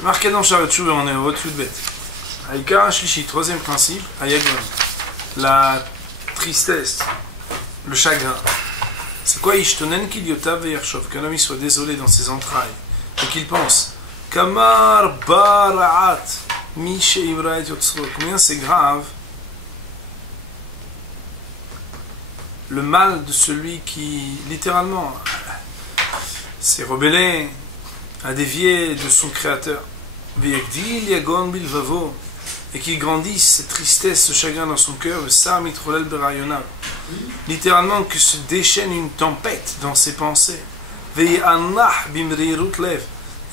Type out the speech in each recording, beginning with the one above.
C'est marqué dans Sharet Chouv et on est au tout bête. Aïka Shlishi, troisième principe, Ayagon. La tristesse, le chagrin. C'est quoi Ishtonen Kilyotav et Yershov? Qu'un homme soit désolé dans ses entrailles et qu'il pense Kamar Bara'at Mishe Ivraet Yotzro. Combien c'est grave le mal de celui qui, littéralement, s'est rebellé, a dévié de son créateur. Et qu'il grandisse cette tristesse, ce chagrin dans son cœur, littéralement que se déchaîne une tempête dans ses pensées, et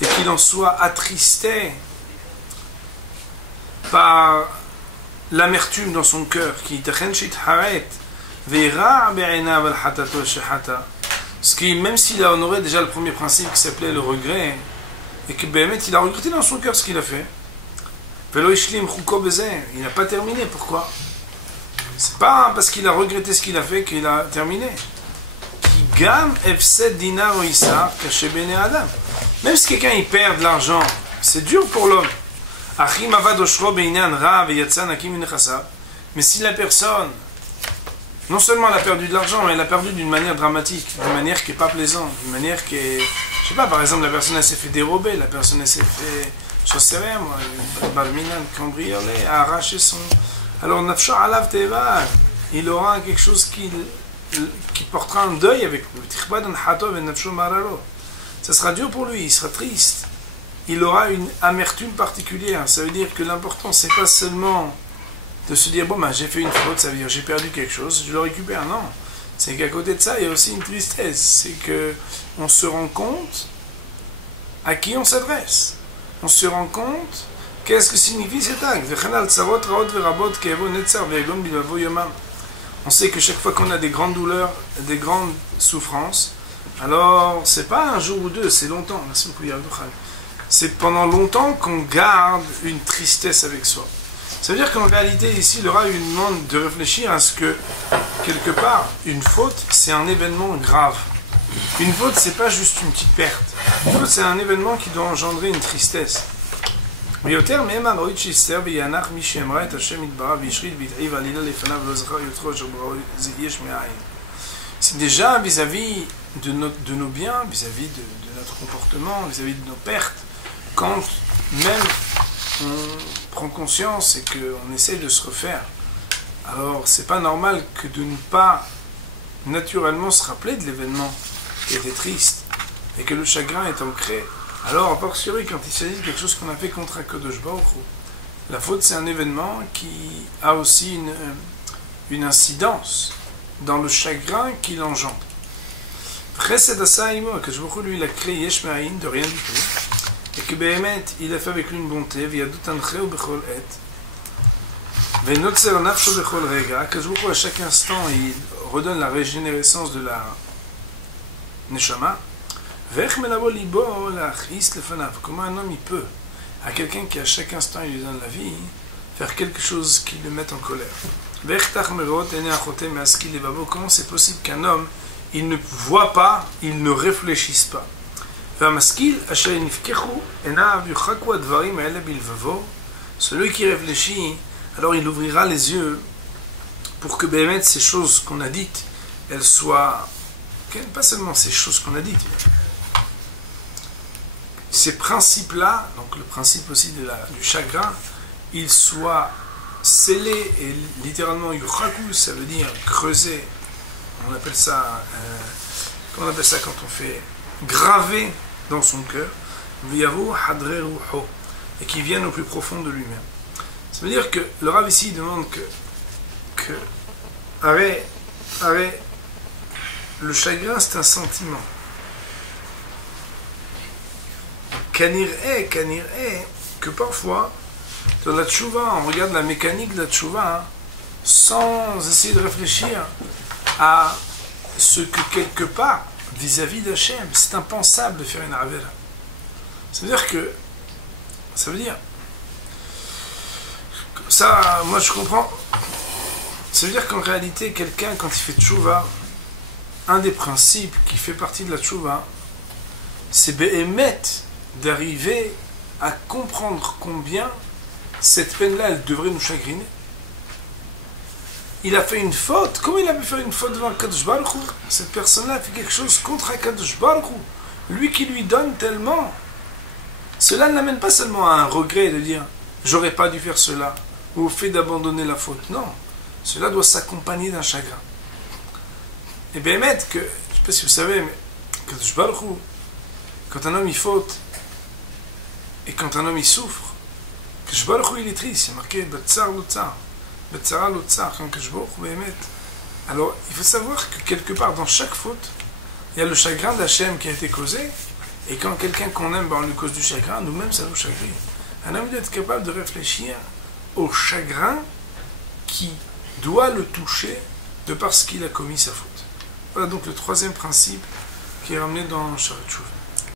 qu'il en soit attristé par l'amertume dans son cœur, ce qui, même s'il a honoré déjà le premier principe qui s'appelait le regret, et que il a regretté dans son cœur ce qu'il a fait, il n'a pas terminé. Pourquoi? C'est pas parce qu'il a regretté ce qu'il a fait qu'il a terminé. Même si quelqu'un il perd de l'argent, c'est dur pour l'homme. Mais si la personne, non seulement elle a perdu de l'argent, mais elle a perdu d'une manière dramatique, d'une manière qui n'est pas plaisante, d'une manière qui est... Je sais pas, par exemple, la personne elle s'est fait dérober, la personne elle s'est fait... Je sais rien, moi, barminan, cambriolé, a arraché son... Alors, nafsho alav teva, il aura quelque chose qui portera un deuil avec lui. Ça sera dur pour lui, il sera triste. Il aura une amertume particulière. Ça veut dire que l'important, c'est pas seulement de se dire, bon, ben, j'ai fait une faute, ça veut dire j'ai perdu quelque chose, je le récupère. Non. C'est qu'à côté de ça, il y a aussi une tristesse. C'est que on se rend compte à qui on s'adresse. On se rend compte qu'est-ce que signifie cet acte. On sait que chaque fois qu'on a des grandes douleurs, des grandes souffrances, alors c'est pas un jour ou deux, c'est longtemps. Merci beaucoup, c'est pendant longtemps qu'on garde une tristesse avec soi. Ça veut dire qu'en réalité, ici, le Rav lui demande de réfléchir à ce que, quelque part, une faute, c'est un événement grave. Une faute, c'est pas juste une petite perte. Une faute, c'est un événement qui doit engendrer une tristesse. C'est déjà vis-à-vis de nos biens, vis-à-vis de notre comportement, vis-à-vis de nos pertes, quand même on prend conscience et qu'on essaie de se refaire. Alors, c'est pas normal que de ne pas naturellement se rappeler de l'événement qui était triste et que le chagrin est ancré. Alors, en particulier, quand il s'agit de quelque chose qu'on a fait contre un Kadosh Baruch Hu, la faute, c'est un événement qui a aussi une incidence dans le chagrin qu'il engendre. Chesed Asaïmo, que je vous lui, il a créé Yesh Me'ayin, de rien du tout, et que Behemet, il a fait avec lui une bonté, V'yadut Ancheu Bechol Et, V'notzer Nafsho Bechol Rega, que je vous à chaque instant, il redonne la régénérescence de la Neshama. Comment un homme il peut, à quelqu'un qui à chaque instant il lui donne la vie, faire quelque chose qui le mette en colère? Comment c'est possible qu'un homme il ne voit pas, il ne réfléchisse pas? Celui qui réfléchit, alors il ouvrira les yeux pour que Béhémet, ces choses qu'on a dites, elles soient, pas seulement ces choses qu'on a dites, ces principes-là, donc le principe aussi du chagrin, ils soient scellés et littéralement yuchaku, ça veut dire creuser. On appelle ça, comment on appelle ça quand on fait graver dans son cœur, viyavu hadre ruho, et qui viennent au plus profond de lui-même. Ça veut dire que le Rav ici demande que le chagrin c'est un sentiment. Kanir'e, que parfois, dans la tchouva, on regarde la mécanique de la tchouva, sans essayer de réfléchir à ce que quelque part, vis-à-vis d'Hachem, c'est impensable de faire une avera. Ça veut dire, ça, moi je comprends, ça veut dire qu'en réalité, quelqu'un, quand il fait tchouva, un des principes qui fait partie de la tchouva, c'est Be'emet, d'arriver à comprendre combien cette peine-là, elle devrait nous chagriner. Il a fait une faute. Comment il a pu faire une faute devant Kadosh Baruch Hu? Cette personne-là a fait quelque chose contre Kadosh Baruch Hu. Lui qui lui donne tellement. Cela ne l'amène pas seulement à un regret de dire j'aurais pas dû faire cela, ou au fait d'abandonner la faute. Non. Cela doit s'accompagner d'un chagrin. Et bien, que, je ne sais pas si vous savez, mais Kadosh Baruch Hu, quand un homme il faute, et quand un homme il souffre, Kadosh Baruch Hu il est triste, il est marqué Batsar Lotsar. Alors, il faut savoir que quelque part dans chaque faute, il y a le chagrin d'Hachem qui a été causé, et quand quelqu'un qu'on aime, on lui cause du chagrin, nous-mêmes ça nous chagrine. Un homme doit être capable de réfléchir au chagrin qui doit le toucher de parce qu'il a commis sa faute. Voilà donc le troisième principe qui est ramené dans Sharet Shuvah.